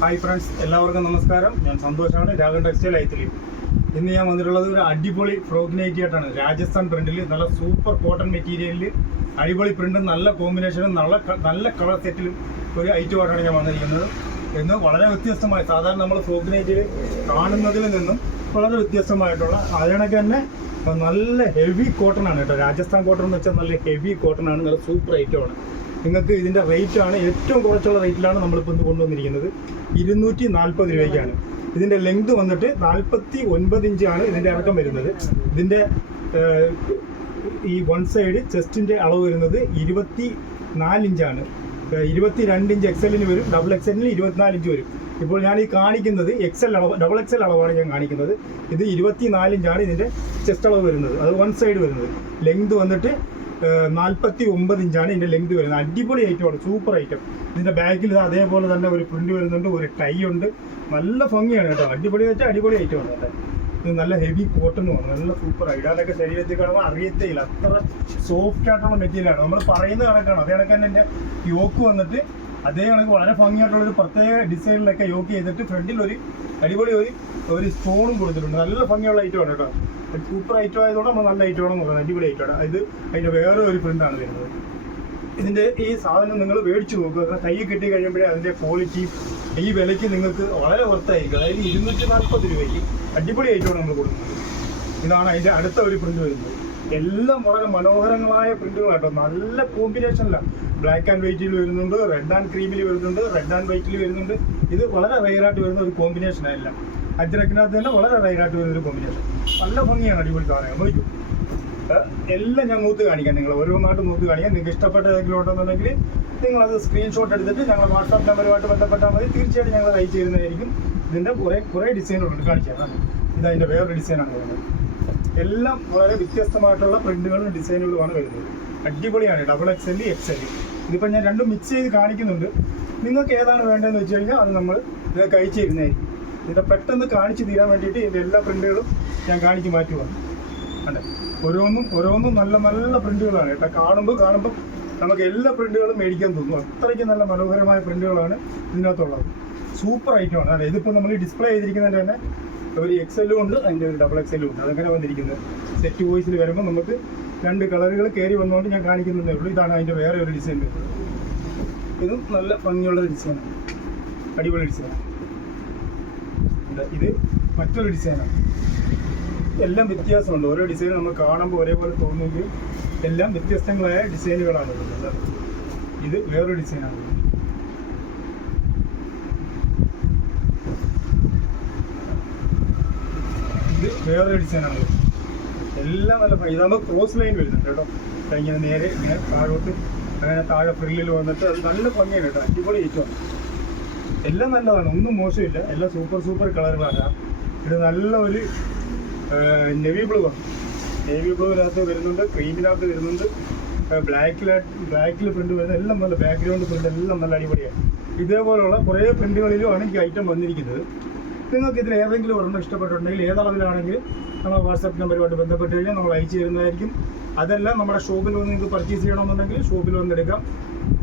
Hi friends, എല്ലാവർക്കും നമസ്കാരം. ഞാൻ സന്തോഷാണ്, രാഗൻ ടെക്സ്റ്റൈൽ ഐത്തിൽ. ഇന്ന് ഞാൻ വന്നിട്ടുള്ളത് ഒരു അടിപൊളി ഫ്രോക്ക് നൈറ്റി ആയിട്ടാണ്. രാജസ്ഥാൻ പ്രിന്റിൽ നല്ല സൂപ്പർ കോട്ടൺ മെറ്റീരിയലിൽ അടിപൊളി പ്രിന്റും നല്ല കോമ്പിനേഷനും നല്ല കളർ സെറ്റിലും ഒരു ഐറ്റമായിട്ടാണ് ഞാൻ വന്നിരിക്കുന്നത്. ഇന്ന് വളരെ വ്യത്യസ്തമായി സാധാരണ നമ്മൾ ഫ്രോക്ക് നൈറ്റിൽ കാണുന്നതിൽ നിന്നും വളരെ വ്യത്യസ്തമായിട്ടുള്ള അതിനൊക്കെ തന്നെ നല്ല ഹെവി കോട്ടൺ ആണ് കേട്ടോ. രാജസ്ഥാൻ കോട്ടൺ എന്ന് വെച്ചാൽ നല്ല ഹെവി കോട്ടൺ ആണ്, നല്ല സൂപ്പർ ഐറ്റമാണ്. നിങ്ങൾക്ക് ഇതിൻ്റെ റേറ്റാണ് ഏറ്റവും കുറച്ചുള്ള റേറ്റിലാണ് നമ്മളിപ്പോൾ ഇന്ന് കൊണ്ടുവന്നിരിക്കുന്നത്. 240 രൂപയ്ക്കാണ്. ഇതിൻ്റെ ലെങ്ത് വന്നിട്ട് 49 ഇഞ്ചാണ് ഇതിൻ്റെ ഇറക്കം വരുന്നത്. ഇതിൻ്റെ ഈ വൺ സൈഡ് ചെസ്റ്റിൻ്റെ അളവ് വരുന്നത് 24 ഇഞ്ചാണ്. 22 ഇഞ്ച് എക്സലിന് വരും, ഡബിൾ എക്സലിന് 24 ഇഞ്ച് വരും. ഇപ്പോൾ ഞാൻ ഈ കാണിക്കുന്നത് എക്സൽ അളവ്, ഡബിൾ എക്സൽ അളവാണ് ഞാൻ കാണിക്കുന്നത്. ഇത് 24 ഇഞ്ചാണ് ഇതിൻ്റെ ചെസ്റ്റ് അളവ് വരുന്നത്, അത് വൺ സൈഡ് വരുന്നത്. ലെങ്ത് വന്നിട്ട് 49 ഇഞ്ചാണ് ഇതിൻ്റെ ലെങ്ത് വരുന്നത്. അടിപൊളി ഐറ്റമാണ്, സൂപ്പർ ഐറ്റം. ഇതിൻ്റെ ബാക്കിൽ അതേപോലെ തന്നെ ഒരു പ്രിന്റ് വരുന്നുണ്ട്, ഒരു ടൈ ഉണ്ട്. നല്ല ഭംഗിയാണ് കേട്ടോ. അടിപൊളി വെച്ചാൽ അടിപൊളി ഐറ്റമാണ് കേട്ടോ. ഇത് നല്ല ഹെവി കോട്ടണുമാണ്, നല്ല സൂപ്പർ. ഇടാനൊക്കെ ശരീരത്തിൽ കാണുമ്പോൾ അറിയത്തേയില്ല, അത്ര സോഫ്റ്റ് ആയിട്ടുള്ള മെറ്റീരിയലാണ്. നമ്മൾ പറയുന്ന കണക്കാണ്. അതേ കണക്ക് തന്നെ എൻ്റെ യോക്ക് വന്നിട്ട് അതേ കണക്ക് വളരെ ഭംഗിയായിട്ടുള്ളൊരു പ്രത്യേക ഡിസൈനിലൊക്കെ യോക്ക് ചെയ്തിട്ട് ഫ്രണ്ടിൽ ഒരു അടിപൊളി ഒരു സ്റ്റോണും കൊടുത്തിട്ടുണ്ട്. നല്ല ഭംഗിയുള്ള ഐറ്റമാണ് കേട്ടോ. സൂപ്പർ ഐറ്റം ആയതുകൊണ്ട് നമ്മൾ നല്ല ഐറ്റമാണെന്ന് പറയുന്നത്. അടിപൊളി ഐറ്റമാണ്. ഇത് അതിൻ്റെ വേറെ ഒരു പ്രിൻ്റാണ് വരുന്നത്. ഇതിൻ്റെ ഈ സാധനം നിങ്ങൾ മേടിച്ച് നോക്കുക, കൈ കെട്ടി കഴിയുമ്പോഴേ അതിൻ്റെ ക്വാളിറ്റി ഈ വിലയ്ക്ക് നിങ്ങൾക്ക് വളരെ വർത്തായിരിക്കും. അതായത് 240 രൂപയ്ക്ക് അടിപൊളി ഐറ്റമാണ് നമ്മൾ കൊടുക്കുന്നത്. ഇതാണ് അതിൻ്റെ അടുത്ത ഒരു പ്രിന്റ് വരുന്നത്. എല്ലാം വളരെ മനോഹരങ്ങളായ പ്രിന്റുകളാട്ടോ. നല്ല കോമ്പിനേഷനിലാണ്. ബ്ലാക്ക് ആൻഡ് വൈറ്റിൽ വരുന്നുണ്ട്, റെഡ് ആൻഡ് ക്രീമിൽ വരുന്നുണ്ട്, റെഡ് ആൻഡ് വൈറ്റിൽ വരുന്നുണ്ട്. ഇത് വളരെ റെയറായിട്ട് വരുന്ന ഒരു കോമ്പിനേഷനാണ്. എല്ലാം അജ്രക്കിനകത്ത് തന്നെ വളരെ റെയറായിട്ട് വരുന്ന ഒരു കോമ്പിനേഷൻ. നല്ല ഭംഗിയാണ്, അടിപൊളി സാധനങ്ങൾ. നോക്കൂ, എല്ലാം ഞാൻ നൂത്ത് കാണിക്കാം. നിങ്ങൾ ഓരോന്നായിട്ട് നൂത്ത് കാണിക്കാം. നിങ്ങൾക്ക് ഇഷ്ടപ്പെട്ട ഏതെങ്കിലും ഉണ്ടെന്നുണ്ടെങ്കിൽ നിങ്ങളത് സ്ക്രീൻഷോട്ട് എടുത്തിട്ട് ഞങ്ങൾ വാട്സാപ്പ് നമ്പറുമായിട്ട് ബന്ധപ്പെട്ടാൽ മതി. തീർച്ചയായിട്ടും ഞങ്ങൾ അയച്ചു തരുന്നതായിരിക്കും. ഇതിൻ്റെ കുറേ ഡിസൈനുകളുണ്ട്, കാണിക്കാം. ഇതതിൻ്റെ വേറൊരു ഡിസൈനാണ് വരുന്നത്. എല്ലാം വളരെ വ്യത്യസ്തമായിട്ടുള്ള പ്രിന്റുകളും ഡിസൈനുകളുമാണ് വരുന്നത്. അടിപൊളിയാണ്. Double XL, XL. ഇതിപ്പോൾ ഞാൻ രണ്ടും മിക്സ് ചെയ്ത് കാണിക്കുന്നുണ്ട്. നിങ്ങൾക്ക് ഏതാണ് വേണ്ടതെന്ന് വെച്ച് കഴിഞ്ഞാൽ അത് നമ്മൾ നിങ്ങൾക്ക് അയച്ചു തരുന്നതായിരിക്കും. ഇതിൻ്റെ പെട്ടെന്ന് കാണിച്ച് തീരാൻ വേണ്ടിയിട്ട് ഇതിൻ്റെ എല്ലാ പ്രിന്റുകളും ഞാൻ കാണിച്ച് മാറ്റുവാണ്. അതെ, ഓരോന്നും നല്ല പ്രിന്റുകളാണ് കേട്ടോ. കാണുമ്പോൾ നമുക്ക് എല്ലാ പ്രിന്റുകളും മേടിക്കാൻ തോന്നും. അത്രയ്ക്ക് നല്ല മനോഹരമായ പ്രിന്റുകളാണ് ഇതിനകത്തുള്ളത്. സൂപ്പർ ഐറ്റമാണ്. അതെ, ഇതിപ്പോൾ നമ്മൾ ഡിസ്പ്ലേ ചെയ്തിരിക്കുന്നതിൻ്റെ തന്നെ ഒരു എക്സലും ഉണ്ട്, അതിൻ്റെ ഒരു ഡബിൾ എക്സലും ഉണ്ട്. അതങ്ങനെ വന്നിരിക്കുന്നത്. സെറ്റ് വോയിസിൽ വരുമ്പോൾ നമുക്ക് 2 കളറുകൾ കയറി വന്നുകൊണ്ട് ഞാൻ കാണിക്കുന്നതേ ഉള്ളൂ. ഇതാണ് അതിൻ്റെ വേറെ ഒരു ഡിസൈൻ വരുന്നത്. ഇതും നല്ല ഭംഗിയുള്ളൊരു ഡിസൈനാണ്, അടിപൊളി ഡിസൈനാണ്. ഇത് മറ്റൊരു ഡിസൈനാണ്. എല്ലാം വ്യത്യാസമുണ്ട്. ഓരോ ഡിസൈൻ നമ്മൾ കാണുമ്പോൾ ഒരേപോലെ തോന്നുമെങ്കിലും എല്ലാം വ്യത്യസ്തങ്ങളായ ഡിസൈനുകളാണ് വരുന്നത്. ഇത് വേറൊരു ഡിസൈനാണ്. ഇത് വേറൊരു ഡിസൈനാണ്. എല്ലാം നല്ല ഇതാകുമ്പോൾ ക്രോസ് ലൈൻ വരുന്നുണ്ട് കേട്ടോ. ഇങ്ങനെ നേരെ ഇങ്ങനെ താഴോട്ട് അങ്ങനെ താഴെ ഫ്രില്ലിൽ വന്നിട്ട് അത് നല്ല ഭംഗിയാണ് കേട്ടോ. അടിപൊളി ഐറ്റമാണ്. എല്ലാം നല്ലതാണ്, ഒന്നും മോശമില്ല. എല്ലാം സൂപ്പർ കളറുകളാണ്. ഇത് നല്ല ഒരു നേവി ബ്ലൂ ആണ്. നേവി ബ്ലൂവിനകത്ത് വരുന്നുണ്ട്, ക്രീമിനകത്ത് വരുന്നുണ്ട്, ബ്ലാക്കിൽ പ്രിന്റ് വരുന്നത്. എല്ലാം നല്ല ബാക്ക്ഗ്രൗണ്ട് പ്രിന്റ്, എല്ലാം നല്ല അടിപൊളിയാണ്. ഇതേപോലുള്ള കുറേ പ്രിന്റുകളിലുമാണ് എനിക്ക് ഐറ്റം വന്നിരിക്കുന്നത്. നിങ്ങൾക്ക് ഇതിൽ ഏതെങ്കിലും ഒരെണ്ണം ഇഷ്ടപ്പെട്ടിട്ടുണ്ടെങ്കിൽ ഏതളവിലാണെങ്കിലും നമ്മൾ വാട്സാപ്പ് നമ്പറുമായിട്ട് ബന്ധപ്പെട്ട് കഴിഞ്ഞാൽ നമ്മൾ അയച്ചു തരുന്നതായിരിക്കും. അതെല്ലാം നമ്മുടെ ഷോപ്പിൽ വന്ന് നിങ്ങൾക്ക് പർച്ചേസ് ചെയ്യണമെന്നുണ്ടെങ്കിൽ ഷോപ്പിൽ വന്നെടുക്കാം.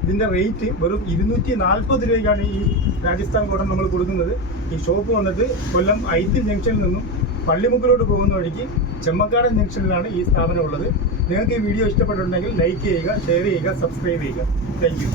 ഇതിൻ്റെ റേറ്റ് വെറും 240 രൂപയ്ക്കാണ് ഈ രാജസ്ഥാൻ കോട്ടൺ നമ്മൾ കൊടുക്കുന്നത്. ഈ ഷോപ്പ് വന്നിട്ട് കൊല്ലം ഐത്തിൽ ജംഗ്ഷനിൽ നിന്നും പള്ളിമുക്കിലോട്ട് പോകുന്ന വഴിക്ക് ചെമ്മക്കാടൻ ജംഗ്ഷനിലാണ് ഈ സ്ഥാപനം ഉള്ളത്. നിങ്ങൾക്ക് ഈ വീഡിയോ ഇഷ്ടപ്പെട്ടിട്ടുണ്ടെങ്കിൽ ലൈക്ക് ചെയ്യുക, ഷെയർ ചെയ്യുക, സബ്സ്ക്രൈബ് ചെയ്യുക. Thank you.